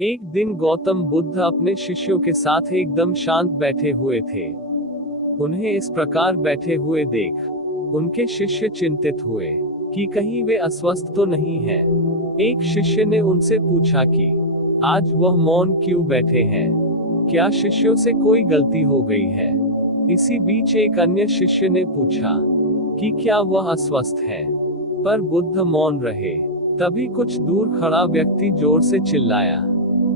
एक दिन गौतम बुद्ध अपने शिष्यों के साथ एकदम शांत बैठे हुए थे। उन्हें इस प्रकार बैठे हुए देख उनके शिष्य चिंतित हुए कि कहीं वे अस्वस्थ तो नहीं हैं। एक शिष्य ने उनसे पूछा कि आज वह मौन क्यों बैठे हैं, क्या शिष्यों से कोई गलती हो गई है। इसी बीच एक अन्य शिष्य ने पूछा कि क्या वह अस्वस्थ है, पर बुद्ध मौन रहे। तभी कुछ दूर खड़ा व्यक्ति जोर से चिल्लाया,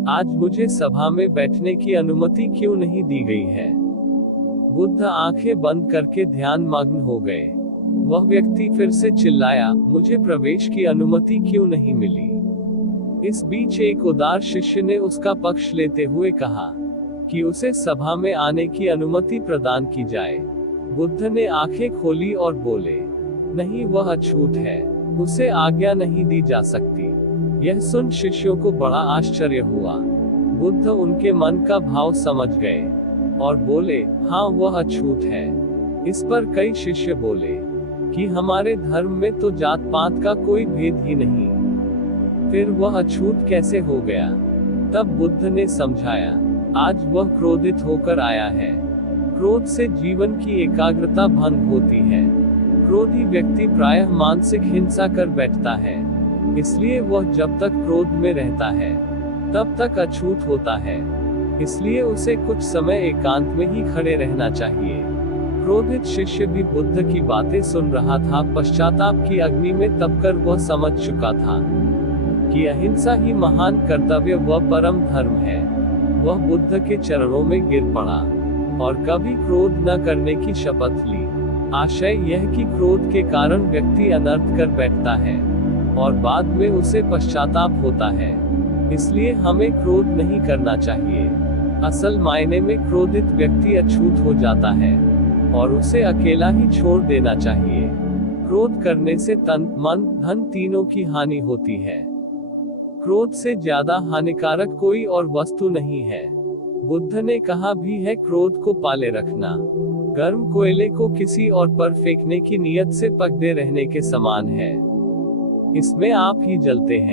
आज मुझे सभा में बैठने की अनुमति क्यों नहीं दी गई है। बुद्ध आंखें बंद करके ध्यान मग्न हो गए। वह व्यक्ति फिर से चिल्लाया, मुझे प्रवेश की अनुमति क्यों नहीं मिली। इस बीच एक उदार शिष्य ने उसका पक्ष लेते हुए कहा कि उसे सभा में आने की अनुमति प्रदान की जाए। बुद्ध ने आंखें खोली और बोले, नहीं, वह अछूत है, उसे आज्ञा नहीं दी जा सकती। यह सुन शिष्यों को बड़ा आश्चर्य हुआ। बुद्ध उनके मन का भाव समझ गए और बोले, हाँ, वह अछूत है। इस पर कई शिष्य बोले कि हमारे धर्म में तो जात पात का कोई भेद ही नहीं, फिर वह अछूत कैसे हो गया। तब बुद्ध ने समझाया, आज वह क्रोधित होकर आया है। क्रोध से जीवन की एकाग्रता भंग होती है। क्रोधी व्यक्ति प्रायः मानसिक हिंसा कर बैठता है, इसलिए वह जब तक क्रोध में रहता है तब तक अछूत होता है। इसलिए उसे कुछ समय एकांत में ही खड़े रहना चाहिए। क्रोधित शिष्य भी बुद्ध की बातें सुन रहा था। पश्चाताप की अग्नि में तपकर वह समझ चुका था कि अहिंसा ही महान कर्तव्य व परम धर्म है। वह बुद्ध के चरणों में गिर पड़ा और कभी क्रोध न करने की शपथ ली। आशय यह कि क्रोध के कारण व्यक्ति अनर्थ कर बैठता है और बाद में उसे पश्चाताप होता है। इसलिए हमें क्रोध नहीं करना चाहिए। असल मायने में क्रोधित व्यक्ति अछूत हो जाता है और उसे अकेला ही छोड़ देना चाहिए। क्रोध करने से तन, मन, धन तीनों की हानि होती है। क्रोध से ज्यादा हानिकारक कोई और वस्तु नहीं है। बुद्ध ने कहा भी है, क्रोध को पाले रखना गर्म कोयले को किसी और पर फेंकने की नियत से पकड़े रहने के समान है। इसमें आप ही जलते हैं।